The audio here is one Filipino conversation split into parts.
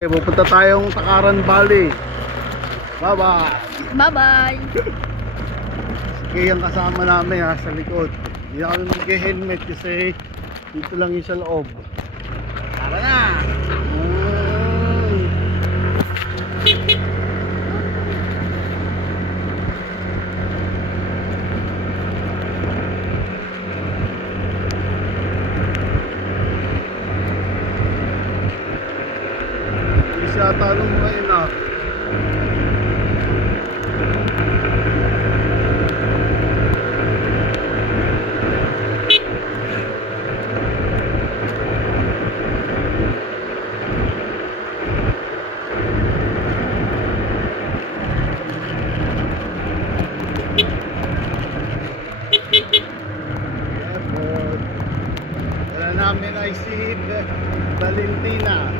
Pupunta tayong Takaran Valley. Bye-bye. Bye-bye. Sige, ang kasama namin ha, sa likod. Hindi na kami mag-helmet kasi dito lang yung sa loob. Tara na! Isa talong ngayon ah. Airport. Wala namin ay si Valentina.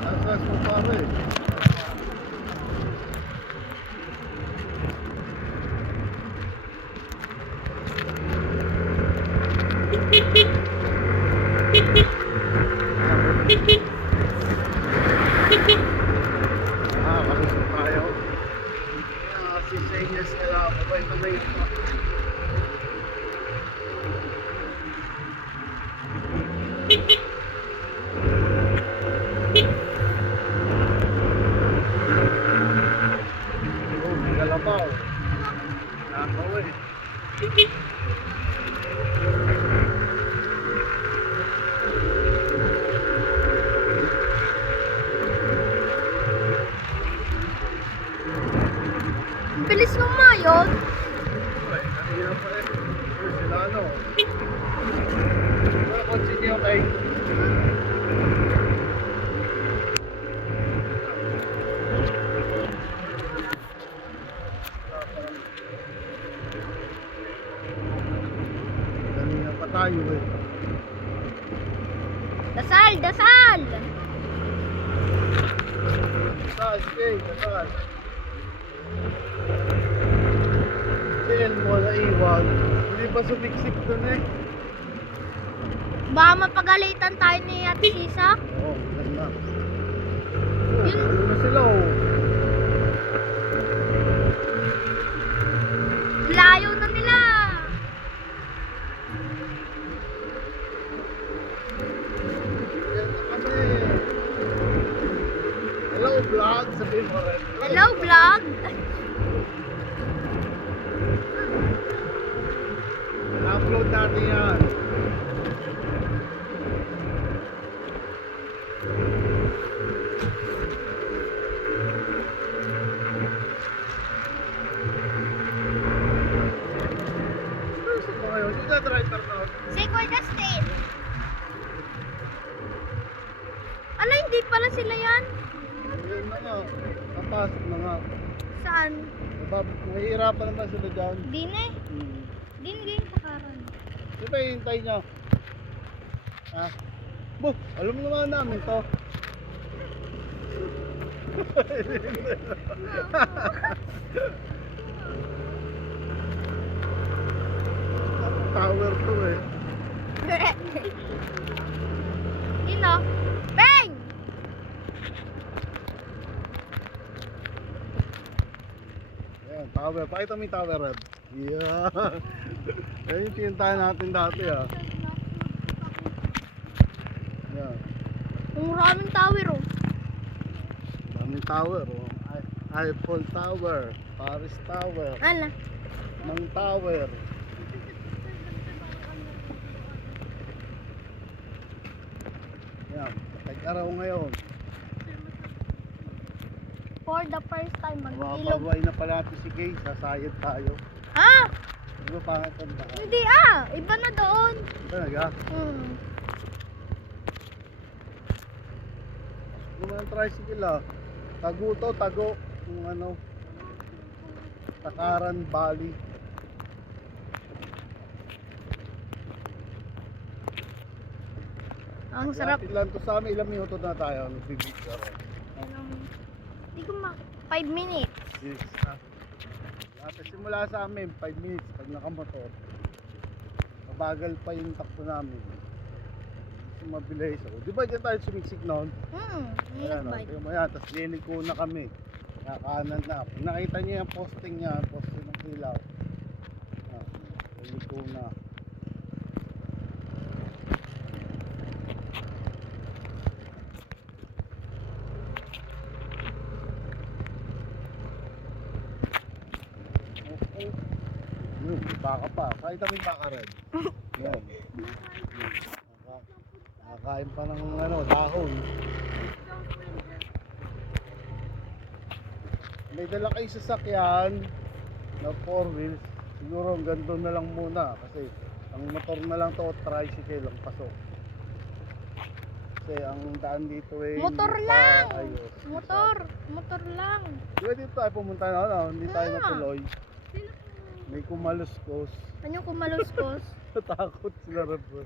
Asas mo pare. Kalusot tayo. Si Senyas nila ako ba ito may may kalabaw. Nakaw eh. Bilis mo mayot. Ay, kanina pa rin. Sila ano. Continue kay kanina pa tayo eh. Dasal, dasal. Dasal, sige, dasal. Sale mo na iwan. Hindi ba sumiksik doon eh? Baka mapagalitan tayo ni Ate Sisa. Oo, ganda. Yun. Ano na sila oh. Layo na nila. Yan na kami. Hello vlog, sabihin mo rin. Hello, vlog. Upload natin yan. Gusto ko ngayon, hindi na driver na. Second state. Ano, hindi pala sila yan? Yun na nga, napasok na nga. Saan? Mahihirapan naman sila dyan. Din eh. Din game Takaran. Di ba hihintay nyo? Ha? Buh, alam naman namin to. Tower to eh. Dino. Bang! Ayan, tower. Pakita mo yung tower, Reb. Yeah. Ayun yung pinuntahan natin dati ah. Ayan. Ang maraming tower oh. Daming tower oh. Eiffel Tower, Paris Tower, Ala. Mang Tower. Ayan, tag-araw ngayon. For the first time mag-ilog. Mapapaway na pala natin si Gay, sasayad tayo. Ah! Di ba pangit ang daan? Hindi iba na doon. Talaga? Naman ang tricycle ah. Tago to, tago. Yung ano, Takaran Valley. Ang sarap. Lapit lang to sa amin. Ilang minuto na tayo. Nagbibigyo. Hindi ko 5 minutes. Yes. Lapit simula sa amin, 5 minutes. Pag nakamotor, mabagal pa yung takbo namin. Kasi mabilis ako. Di ba dyan tayo sumiksik noon? Ayan, Nag-bite. ayan, tapos liliko na kami. Nakakanan na. Pag nakita niyo yung posting niya, posting ng ilaw. Liliko na. Baka pa. Kahit kami baka rin. Yan. Nakakain pa ng ano, dahon. May dala kayo sasakyan na 4 wheels. Siguro hanggang doon na lang muna. Kasi ang motor na lang to, tricycle ang pasok. Kasi ang daan dito eh. Motor hindi pa lang! ayos. Motor lang. Di ba dito tayo pumunta na, ano? Hindi tayo natuloy. May kumaluskos. Ano kumaluskos? Natakot sila rin po.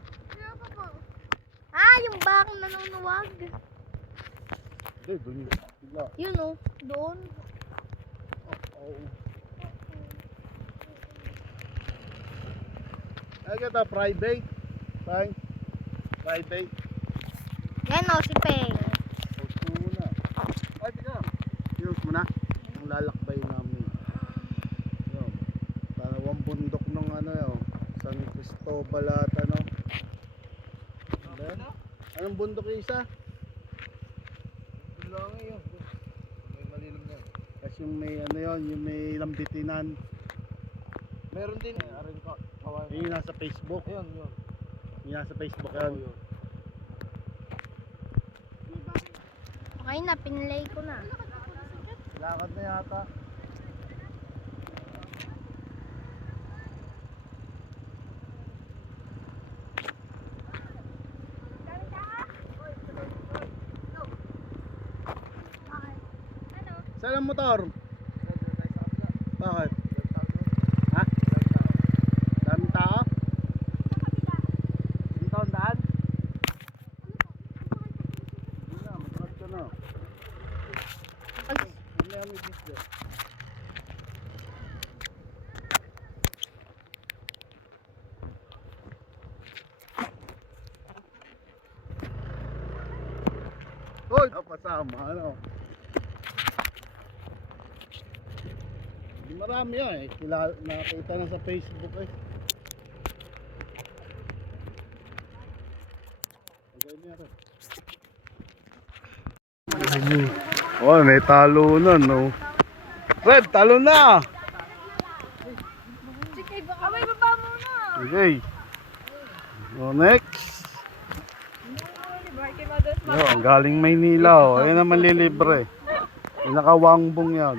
Yung bakang nanunuwag. Hindi, doon yun. Bigla. Yun oh, doon. Oo. Ay, kita, private. Fine. Private. Yan oh, si Peng. Post mo muna. Ay, tika. Pinost mo na. Ang lalakbay namin. Yun. Tanawang bundok ng ano yun. San Cristobal at ano. Ano? Anong bundok yung isa? Lang yun. May malilim yan. Kasi yung may ano yun, yung may lambitinan. Meron din. Arin ko. Yung nasa Facebook. Ayun, yun. Yung nasa Facebook yun. Okay na, pinlay ko na. Lakad na yata. Saan ang motor? Bakit? Ha? Daming tao? Dito ang daan? Hindi na, mag-rod ka na. Hindi na may disco. Hoy! Kasama, ano? Hindi marami yan eh. Nakakita na sa Facebook eh. Oh, may talunan, no? Red, talo na! Sige, baka may baba muna. Okay. So, next. Yo, galing Maynila, oh. Ayun naman lilibre. Pinakawangbong yan.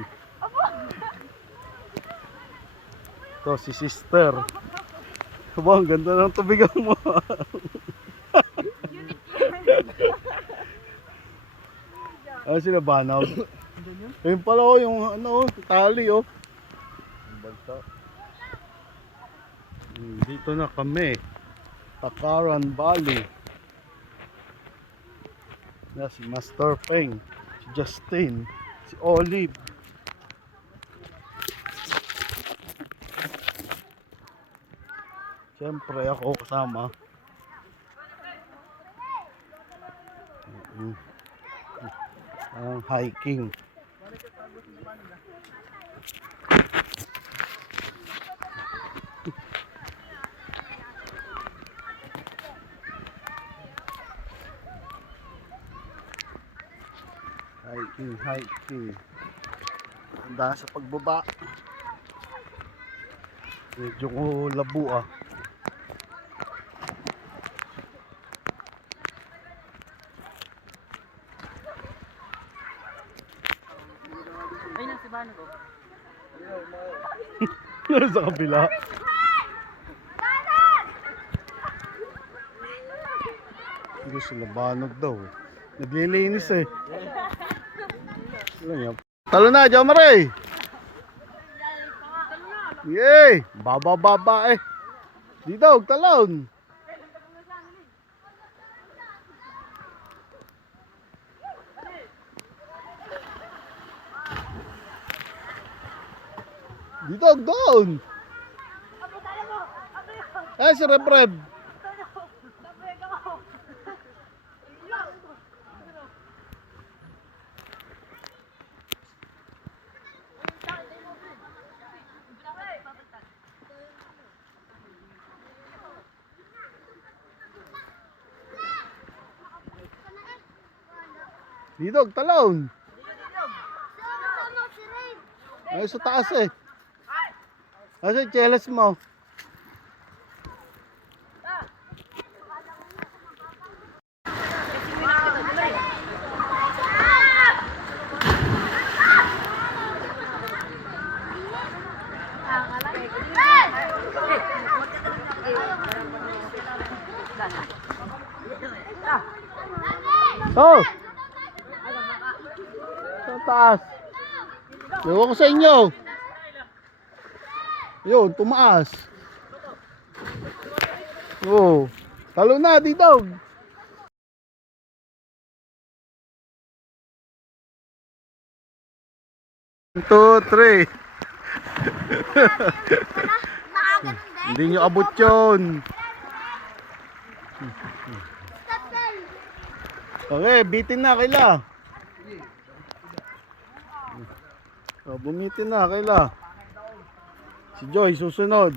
Ito, si sister. Aba, ang ganda ng tubigan mo. Ano sila banaw? Ayun pala oh, yung ano, tali oh. Dito na kami. Takaran Valley. Yes, si Master Peng, si Justin, si Olive. Siyempre ako kasama. Ang hiking. Hiking. Handa sa pagbaba. Medyo ko labo ah. Ay, nasi Bano ko. Sa kabila. Hindi sila banog daw. Naglilinis eh. Talo na, Jomare! Yay! Baba eh. Dito, talon. Dito, doon. Eh, si Rebreb. Dito, talon. Ay, sa taas eh. Kasi chelas mo. Oh! Sa taas. Ewan ko sa inyo. Yun, tumaas. Oh. Talo na, dito. 1, 2, 3. Hindi nyo abot yun. Okay, bitin na kaila. Bumitin na kaila. Si Joy susunod.